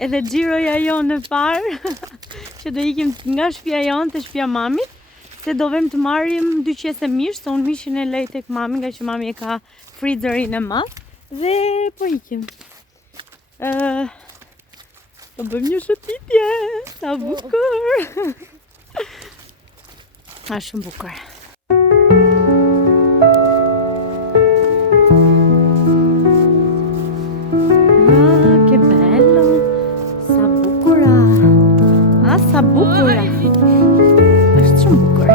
Edhe xhiroja jonë në parë që do ikim nga shtëpia jonë te shtëpia mamit, se do vëm të marrim 2 qese mish, se unë mishin e lej tek mami, nga që mami e ka frizerin e madh, dhe po ikim. Do bëjmë një shëtitje, sa bukur. A shumë bukur. Che bello, sa bukura. Sa bukura. Është shumë bukur.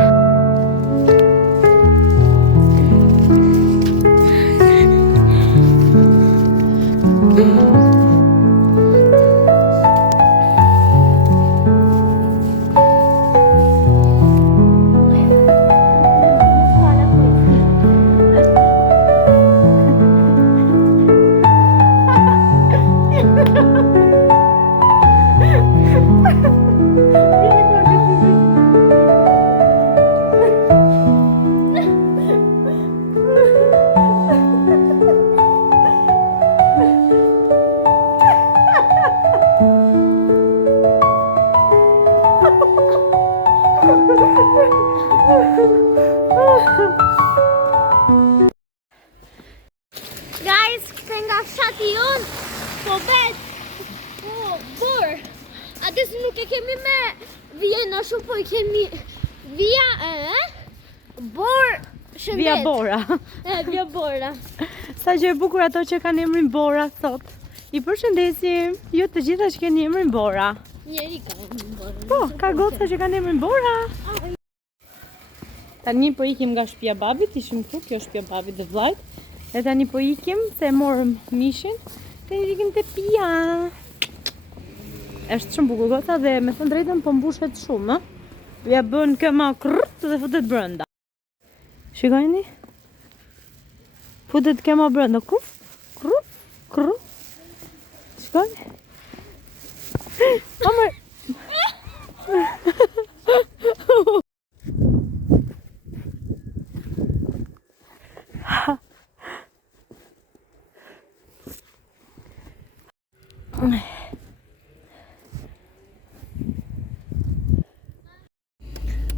Guys, këtë nga fshati jonë, po bet, po borë. Adesë nuk e kemi me vijena shumë, po i kemi via, borë shëndet. Via Bora. Via Bora. Sa që e bukur ato që kanë emrin Bora sot. I përshëndesim, ju të gjitha që keni emrin Bora. Njeri ka emrin Bora. Po, ka goca që kanë emrin Bora. Tani po ikim nga shtëpia babit, ishim këtu, kjo shtëpia babit dhe vllajt. E tani po ikim se morëm mishin, te ikim te pia. Është shumë bukur goca dhe me thënë drejtën po mbushet shumë, ë. Ja bën këma krrt dhe futet brenda. Shikojeni? Futet këma brenda, kuf, kruf, kruf. Shikojeni? Amër.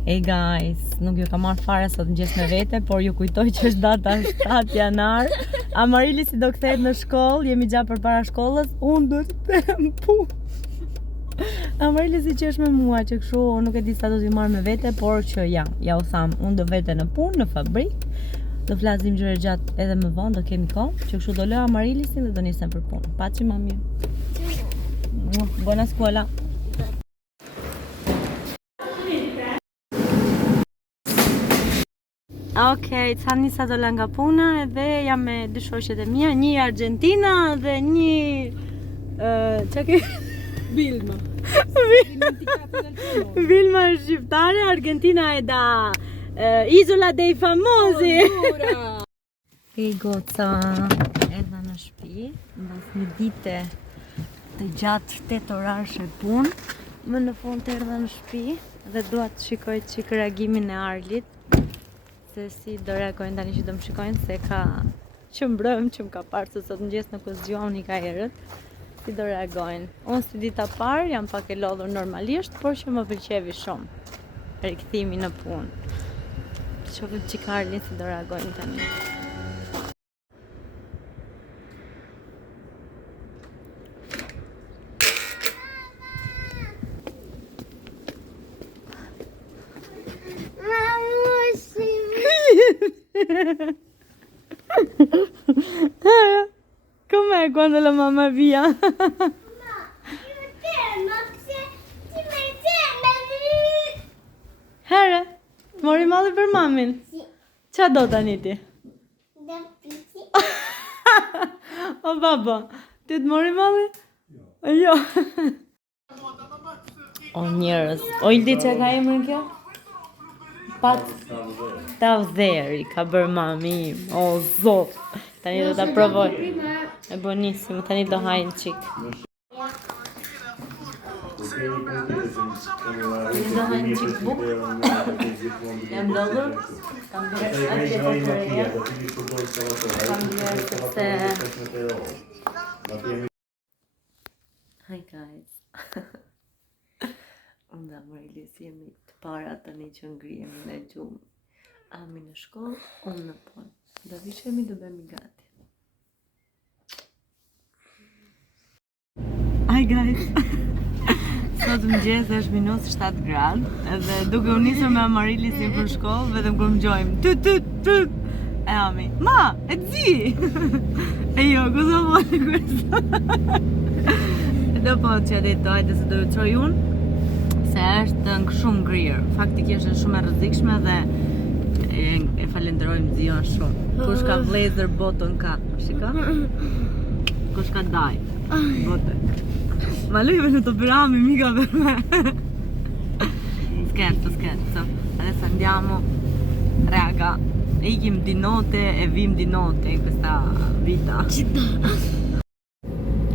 Hey guys, nuk ju ka marrë fare sot mëngjes me vete, por ju kujtoj që është data 7 janar. Amarili si do kthehet në shkollë, jemi gjatë përpara shkollës, unë do të them punë. Amarili si që është me mua, që kështu nuk e di sa do t'i marrë me vete, por që ja u tham, unë do vete në punë, në fabrik, do flasim gjëre gjatë edhe më vonë, do kemi kohë, që kështu do lë Amarilisin dhe do nisem për punë. Paçi mami. Buona scuola. Okej, ca nisa dola nga puna edhe jam me dy shoqet e mia, një Argentina dhe një çka ke? Vilma. Vilma është shqiptare, Argentina è da Isola dei Famosi. Hey goca, erdha në shtëpi, mbas një dite të gjatë 8 orarësh punë, më në fund erdha në shtëpi dhe dua të shikoj çik reagimin e Arlit. Se si do reagojnë tani që do më shikojnë, se ka që mbrëm që më ka parë, se sot mëngjes nuk u zgjuam një ka herët. Si do reagojnë. Unë si dita parë jam pak e lodhur normalisht, por që më pëlqevi shumë rikthimi në punë. Shohim çik Arlin si do reagojnë tani. Com'è quando la mamma via? Herë, mori malli për mamin? Qa do tani ti? O baba, ti të mori malli? Jo. O njerëz, o Ildi që ka emrin kjo? Pat Tavdheri ka bërë mami im, o zot. Tani do ta provoj. E buonissimo, tani do hajnë qik. Do hajnë qik buk. Jam lodhur. Kam bërë atje për të reja. Kam bërë sepse Hi guys. Unë dhe Marilis jemi të para tani që ngrihemi në gjumë. Ami në shkollë, unë në punë. Do vishemi do bëmi gati. Hi guys. Sot mëngjes është minus 7 gradë edhe duke u nisur me Amarilis për shkollë, vetëm kur më gjojmë tut tut tut. E Ami, ma, e zi! E jo, cosa vuole questo? E dopo që e detto, hajde se do ju çoj unë, se është shumë ngrirë. Faktikisht është shumë e rrezikshme dhe e falenderojmë Zion shumë. Kush ka vlezër botën ka, shiko? Kush ka daj, botën. Ma leve në të pirami, mica per me. Scherzo. Adesso andiamo, raga. Ikim di notte e vim di notte in questa vita.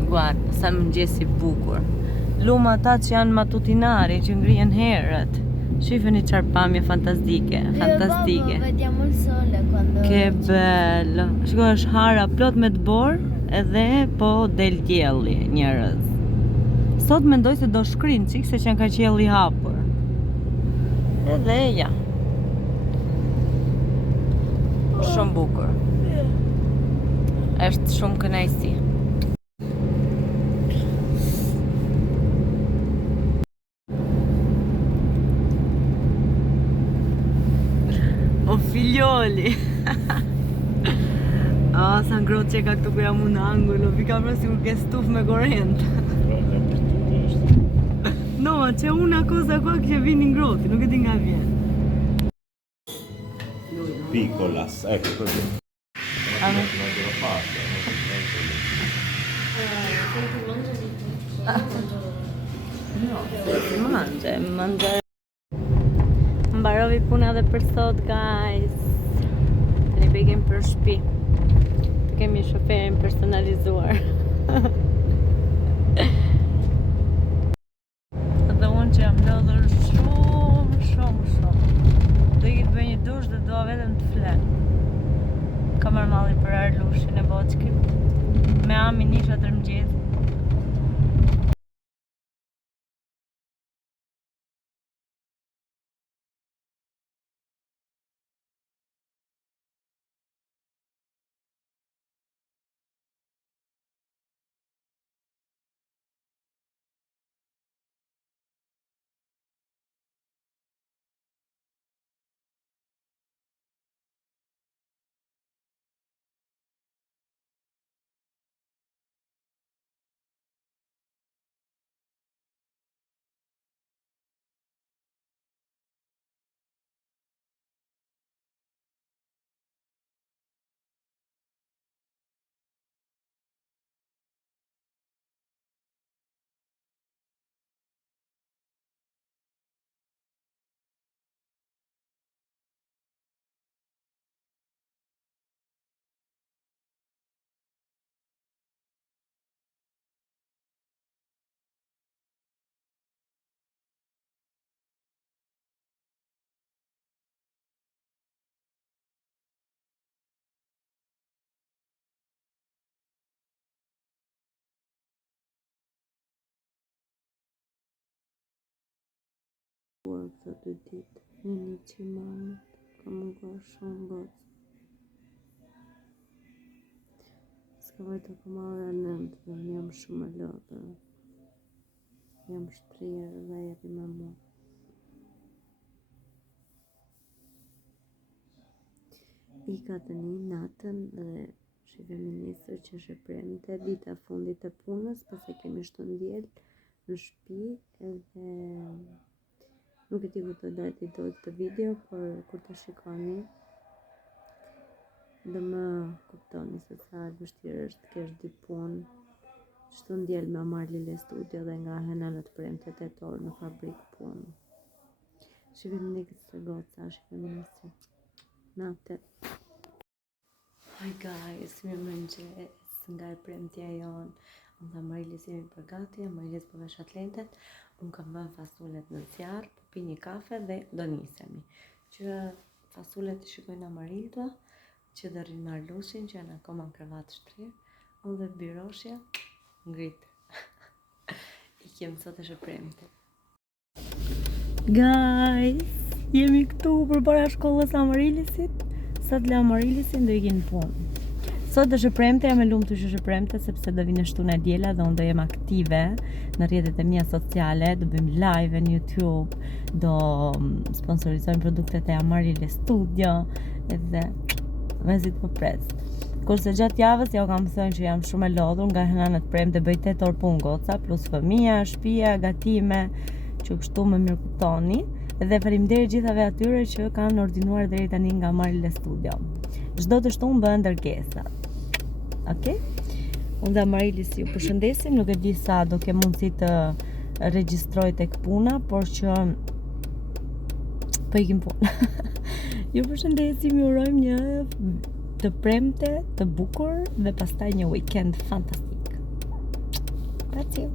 Guarda, sa mëngjesi i bukur. Luma ata që janë matutinari, që ngrihen herët. Shifeni çfarë pamje fantastike. Vediamo il sole quando... Che bello. Shiko, është hara plot me të borë edhe po del qielli njerëz. Sot mendoj se do shkrin çik se që ka qielli hapur. Edhe ja. Shumë bukur. Është shumë kënaqësi. O figlioli. Sa ngrohtë që ka këtu ku jam unë në angullo, vi kamera sigur che stuf me corrente. No, c'è una cosa qua che viene ingrotti, non che ti vien. Piccola, ecco così. No, si mangia. Mbarovi puna dhe për sot, guys. Ne begim për shtëpi. Të kemi shoferin personalizuar. Dhe unë që jam lodhur shumë. Do i të bëj një dush dhe doa vetëm të fle. Ka marrë malli për Arlushin e Boçkit. Me Ami nisha tërmëngjes. Këto 2 ditë në një qimanë, ka munguar shumë botë. S'ka vajtë të marrë nëndë dhe unë jam shumë e lodhur. Jam shtrirë dhe jeti me mua. Ika tani natën dhe shifemi nesër që është e premte, dita e fundit e punës, pasi kemi shtunë në shtëpi edhe nuk e di ku të dojtë këtë video, por kur të shikoni dhe më kuptoni se sa vështirë është të kesh di punë. Çdo ndjel me marrë Lile studio dhe nga henanët premte 8 orë në fabrikë punë. Shifemi në këtë goca, shifemi nëse. Natë. Hi guys, mirë mëngjes nga e premtja jonë. Unë dhe Marilis jemi për gati, Marilis po vesh atletet. Unë kam vënë fasullet në zjarr, po pi një kafe dhe do nisemi. Që fasullet i shikojnë Amarilda, që dhe rrinë Arlushin, që janë akoma në krevat shtrirë. Unë dhe Biroshja ngritë. Ikim sot është e premte. Guys, jemi këtu përpara shkollës Amarilisit. Sot le Amarilisin do ikin punë. Sot është e premte, jam e lumtur që është e premte sepse do vinë shtuna diela dhe unë do jem aktive në rrjetet e mia sociale, do bëjmë live në YouTube, do sponsorizojmë produktet e Amarilis Studio edhe vezit po pres. Kurse gjatë javës ja kam thënë që jam shumë e lodhur nga hënanët premte bëj 8 orë punë goca, plus fëmia, shtëpia, gatime, që kështu më mirë kuptoni. Dhe faleminderit gjithave atyre që kanë ordinuar deri tani nga Amarilis Studio. Çdo të shtunë bëhen ndërgesa. Okej? Unë dhe Amarilis ju përshëndesim, nuk e di sa do ke mundësi të regjistroj tek puna, por që po ikim punë. Ju përshëndesim, ju urojmë një të premte, të bukur dhe pastaj një weekend fantastik. That's it.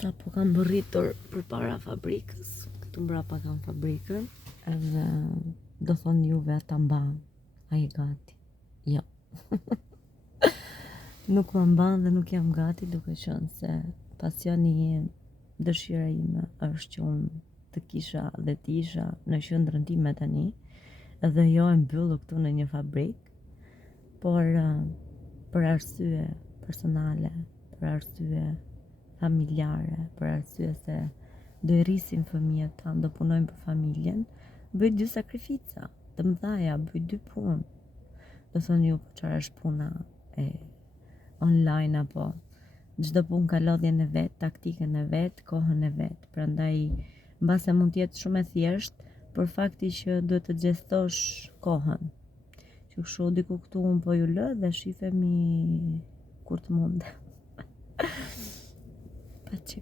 Sa po kam bërritur përpara fabrikës, këtu mbrapa kam fabrikën, edhe do thonë juve ta mban, ai gati. Jo. Nuk më mban dhe nuk jam gati, duke qenë se pasioni im, dëshira ime është që unë të kisha dhe të isha në qendrën time tani, edhe jo e mbyllur këtu në një fabrik, por për arsye personale, për arsye familjare, për arsye se do i rrisim fëmijët tanë, do punojmë për familjen, bëj 2 sakrifica të mëdhaja, bëj 2 punë. Do thonë ju, po çfarë është puna e online apo çdo punë ka lodhjen e vet, taktikën e vet, kohën e vet. Prandaj mbase mund të jetë shumë e thjeshtë, për fakti që duhet të gjestosh kohën. Që kështu diku këtu unë po ju lë dhe shifemi kur të mund. Paçi.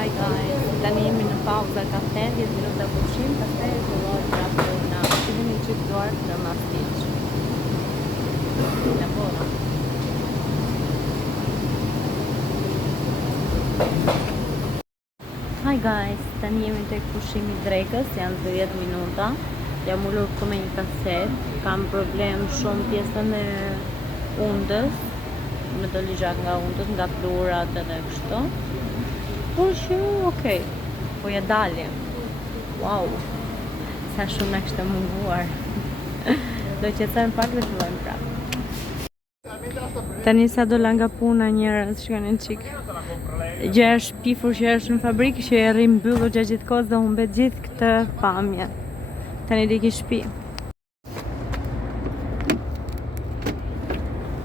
Hi guys, tani jemi në pauza kafe, 10 minuta pushim, pastaj e fillohet prapë puna. Shihni çik duart në mastiç. Lavoro. Hi guys, tani jemi tek pushimi i drekës, janë 10 minuta. Jam ulur këtu me një kaset, kam problem shumë pjesën e undës, më do ligjak nga undët, nga plurat edhe kështu. Por që, okej, po ja dalim. Wow, sa shumë na kishte munguar. Do qetësojmë pak dhe fillojmë prapë. Tani sa dola nga puna njerëz, shikonin çik. Gjë është pifur që është në fabrikë që e rri mbyllur gjatë gjithë kohës dhe humbet gjithë këtë pamje. Tani di ki shtëpi.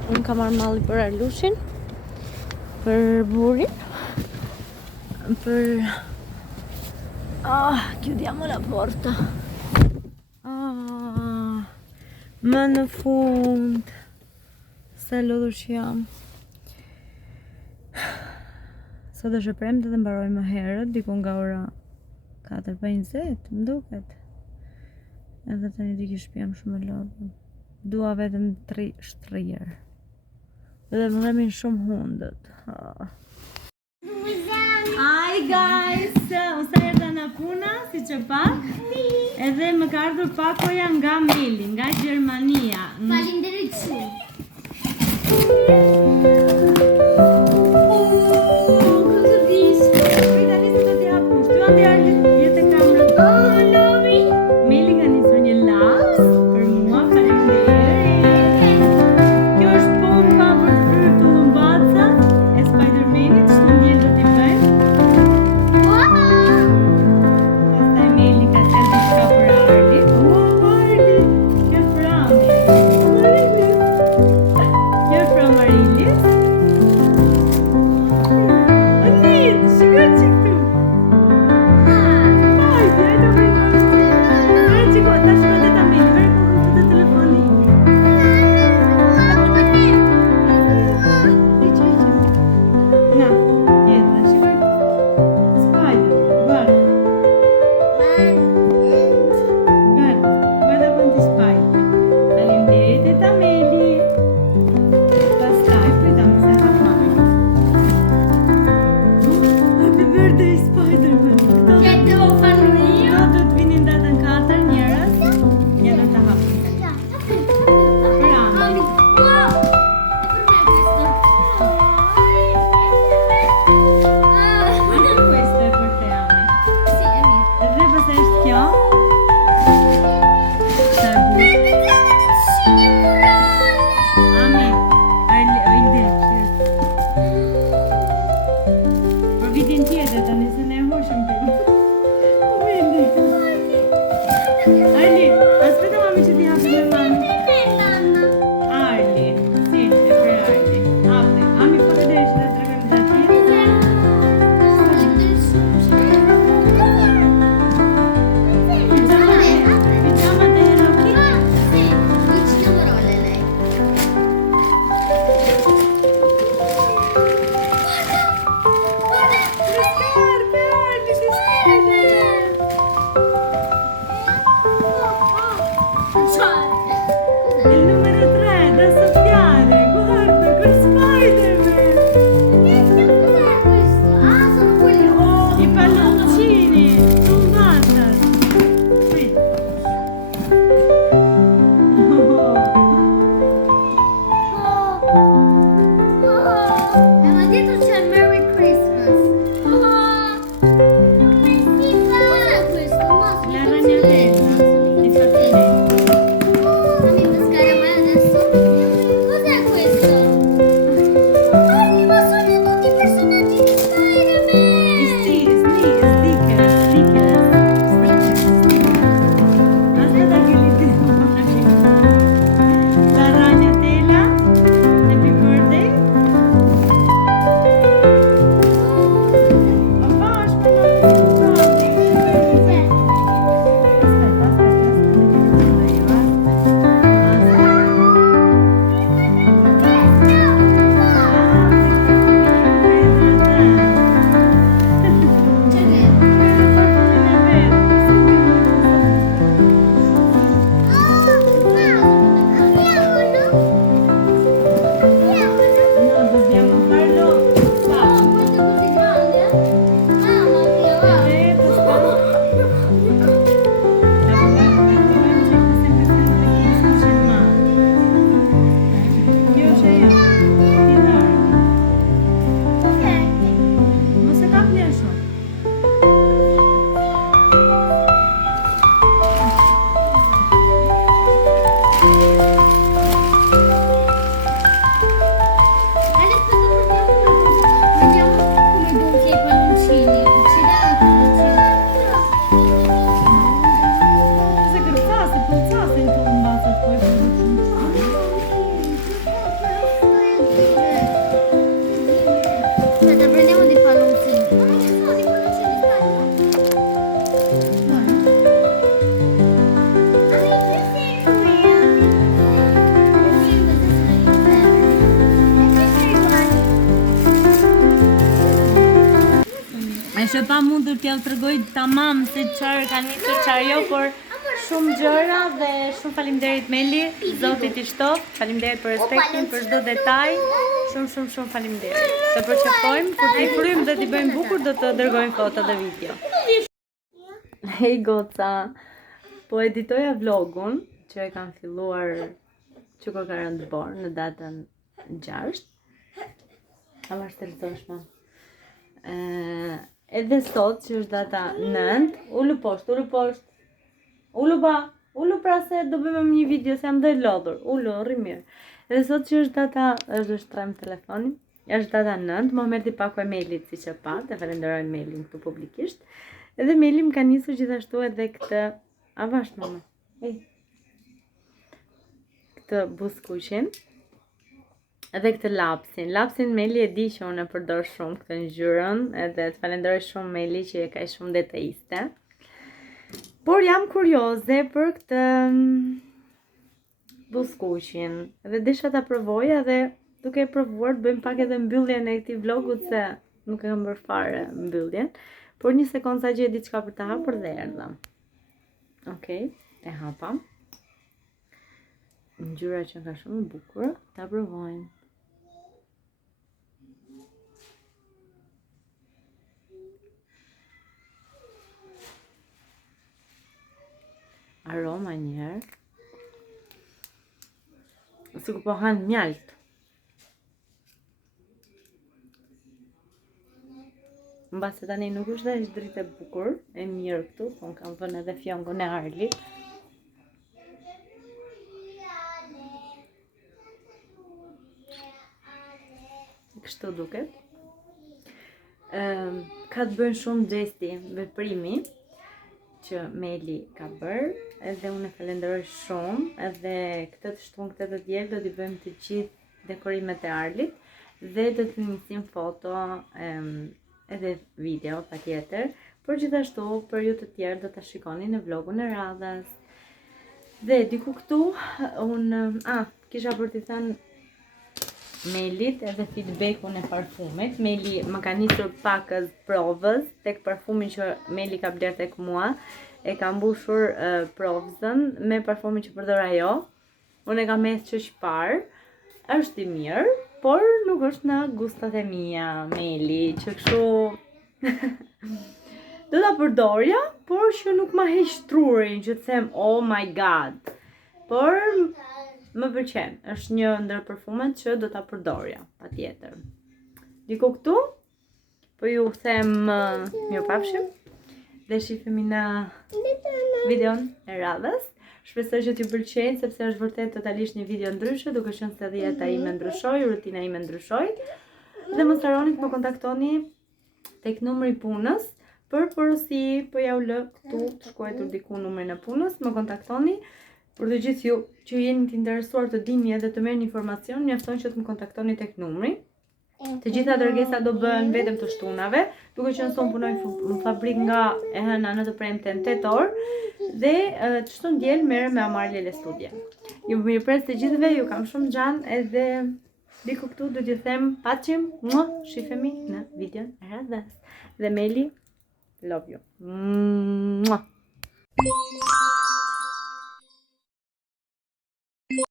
Unë kam marrë malli për Arlushin, për burin. Per chiudiamo la porta. Më në fund sa lodhur që jam. Sot është e premte dhe mbaroj më herët, diku nga ora 4:20, më duket. Edhe tani di që shtëpi jam shumë e lodhur. Dua vetëm 3 shtrirë. Dhe më dhemin shumë hundët. Hi guys, unë erdha në puna, si që pak, edhe më ka ardhur pakoja nga Meli, nga Gjermania. Faleminderit shumë. Meli nga nisur një laps për mua, faleminderit. Kjo është pompa për të fryrë tullumbaca e Spider-Manit, çdo ndjen do t'i bëjmë. Pastaj Aspetta, prendiamo dei palloncini. Ma non ci sono dei palloncini, aspetta. Është pa mundur t'ja u tregoj tamam se çfarë ka nisur çfarë jo, por shumë gjëra dhe shumë faleminderit Meli, Zotit i shtoft, faleminderit për respektin, për çdo detaj. Shumë faleminderit. Të përqafojmë, kur t'i frym dhe t'i bëjmë bukur, do të dërgojmë foto dhe video. Hej goca, po editoja vlogun që e kam filluar që kur ka rënë bor në datën 6. A ma shtelëzoshme. Edhe sot që është data 9, ullu poshtë, ullu pra se do bëjmë një video se jam dhe lodhur, ullu, rri mirë. Edhe sot që është data, është shtrem telefoni, është data 9, më merti pak e Melit si që pat, e falenderojnë Melin këtu publikisht. Edhe Meli më ka nisur gjithashtu edhe këtë, a vash mama, këtë buskuqin. Edhe këtë lapsin. Lapsin Meli e di që unë e përdor shumë këtë ngjyrën, edhe të falenderoj shumë Meli që e ka shumë detaiste. Por jam kurioze për këtë buskuqin. Edhe desha ta provoja dhe duke e provuar të bëjmë pak edhe mbylljen e këtij vlogut se nuk e kam bërë fare mbylljen. Por një sekondë sa gjej diçka për ta hapur dhe erdha. Okej, e hapa. Ngjyra që ka shumë e bukur, ta provojmë. Aroma njëherë. Sikur po han mjalt. Mbase tani nuk është dhe është dritë e bukur, e mirë këtu, po në kam vënë edhe fjongun e Arlit. Kështu duket. Ka të bëjnë shumë gjesti veprimi që Meli ka bërë, edhe unë e falenderoj shumë, edhe këtë të shtunë, këtë të djelë, do t'i bëjmë të gjithë dekorimet e Arlit, dhe do t'i njësim foto edhe video, pa tjetër, por gjithashtu për ju të tjerë do t'a shikoni në vlogun e radhës. Dhe diku këtu, unë, kisha për t'i thënë Melit edhe feedbackun e parfumit. Meli më ka nisur pakës provës tek parfumi që Meli ka bler tek mua. E ka mbushur provëzën me parfumin që përdor ajo. Unë e kam mes që shpar. Është i mirë, por nuk është në gustat e mia, Meli, që kështu do ta përdorja, por që nuk ma heq trurin, që të them oh my god. Por më pëlqen, është një ndër perfumet që do ta përdorja, patjetër. Diku këtu, po ju them mirupafshim dhe shihemi në videon e radhës. Shpresoj që t'ju pëlqejnë sepse është vërtet totalisht një video ndryshe, duke qenë se dieta ime ndryshoi, rutina ime ndryshoi. Dhe mos harroni të më kontaktoni tek numri i punës. Për porosi, po ja u lë këtu të shkruar diku numrin e punës, më kontaktoni. Për të gjithë ju që jeni të interesuar të dini edhe të merrni informacion, mjafton që të më kontaktoni tek numri. Të gjitha dërgesa do bëhen vetëm të shtunave, duke qenë se unë punoj në fabrikë nga e hëna në të premten 8 orë dhe çdo diel merrem me Amarlia le studie. Ju mirëpres të gjithëve, ju kam shumë xhan edhe diku këtu do t'ju them paçim, shihemi në videon e radhës. Dhe Meli, love you.